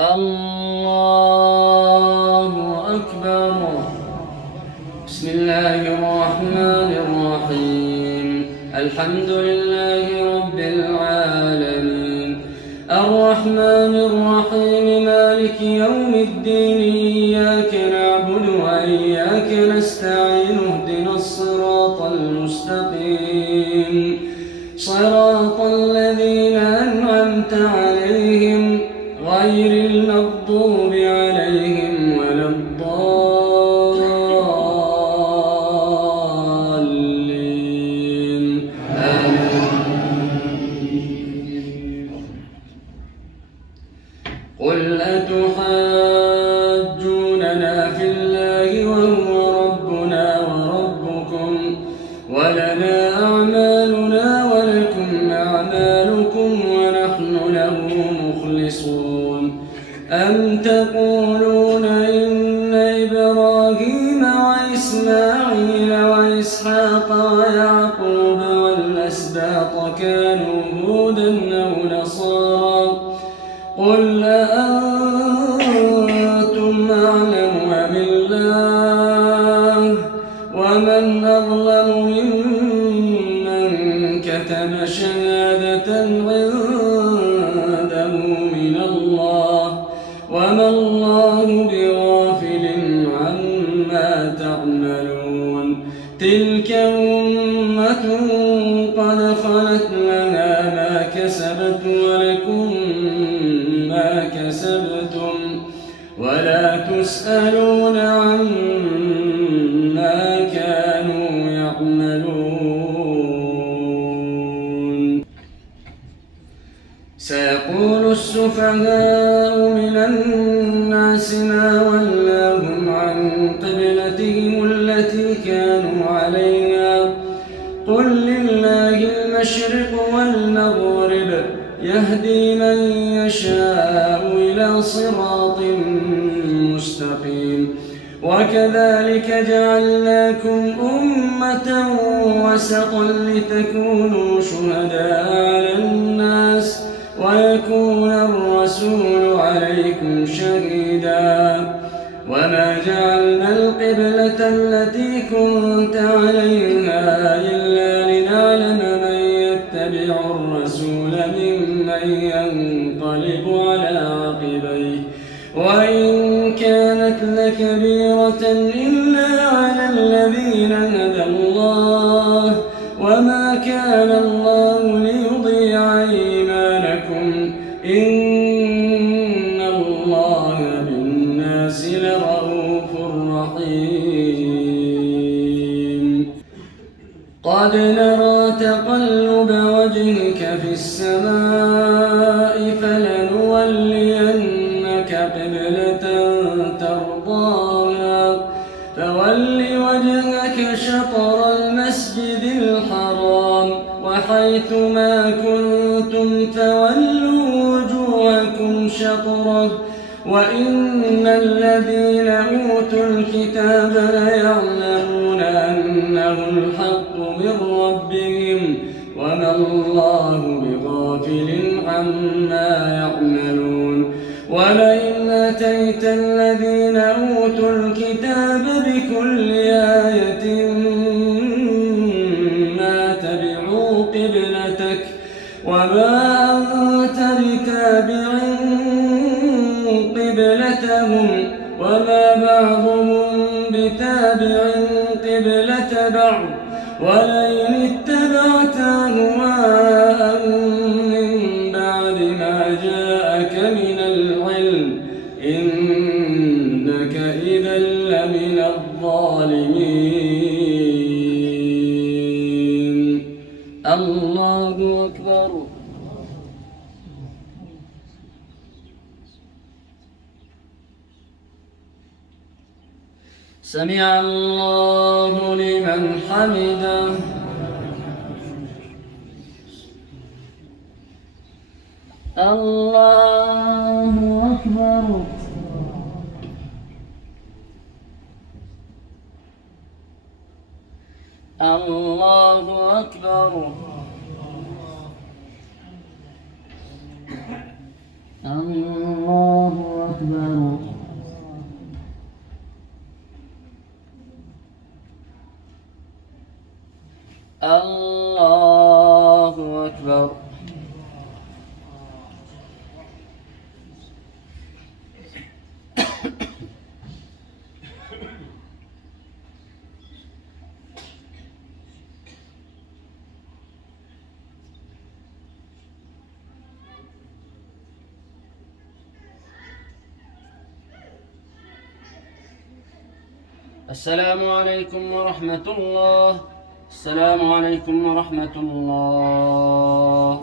الله أكبر. بسم الله الرحمن الرحيم. الحمد لله رب العالمين، الرحمن الرحيم، مالك يوم الدين، إياك نعبد وإياك نستعين، اهدنا الصراط المستقيم، صراط الذين أنعمت عليهم غير المغضوب عليهم ولا الضالين، آمين. قل أتحاجوننا في الله وهو ربنا وربكم ولنا أعمالنا ولكم أعمالكم ونحن له مخلصون. أم تقولون إن إبراهيم وإسماعيل وإسحاق ويعقوب والأسباط كانوا هودا أو نصارى؟ قل أأنتم أعلم أم الله؟ ومن أظلم ممن كتم شهادة عنده من الله، وما الله بغافل عما تعملون. تلك أمة قد خلت لها ما كسبت ولكم ما كسبتم ولا تسألون عما كانوا يعملون. سيقول السفهاء من الناس ما ولاهم عن قبلتهم التي كانوا عليها؟ قل لله المشرق والمغرب، يهدي من يشاء إلى صراط مستقيم. وكذلك جعلناكم أمة وسطا لتكونوا شهداء على الناس ويكون الرسول عليكم شهيدا. وما جعلنا القبلة التي كنت عليها إلا لنعلم من يتبع الرسول ممن ينقلب على عقبيه، وإن كانت لكبيرة إلا على الذين هدى الله، وما كان الله ليضيع إيمانكم، إن الله بالناس لرءوف رحيم. قد نرى تقلب وجهك في السماء، فلنولينك قبلة ترضاها، فول وجهك شطر المسجد الحرام، وحيث ما كنتم فولوا وجوهكم شطره، وإن الذين أوتوا الكتاب ليعلمون أنه الحق من ربهم، وما الله بغافل عما يعملون. ولئن أتيت الذين أوتوا الكتاب بكل آية ما تبعوا قبلتك، وما أنت بتابع قبلتهم، وما بعضهم بتابع قبلة بعض. ولئن اتبعت أهواءهم من بعد ما جاءك من العلم، إنك إذا لمن الظالمين. الله أكبر. سمع الله لمن حمده. الله أكبر. الله أكبر. الله أكبر. السلام عليكم ورحمة الله. السلام عليكم ورحمة الله.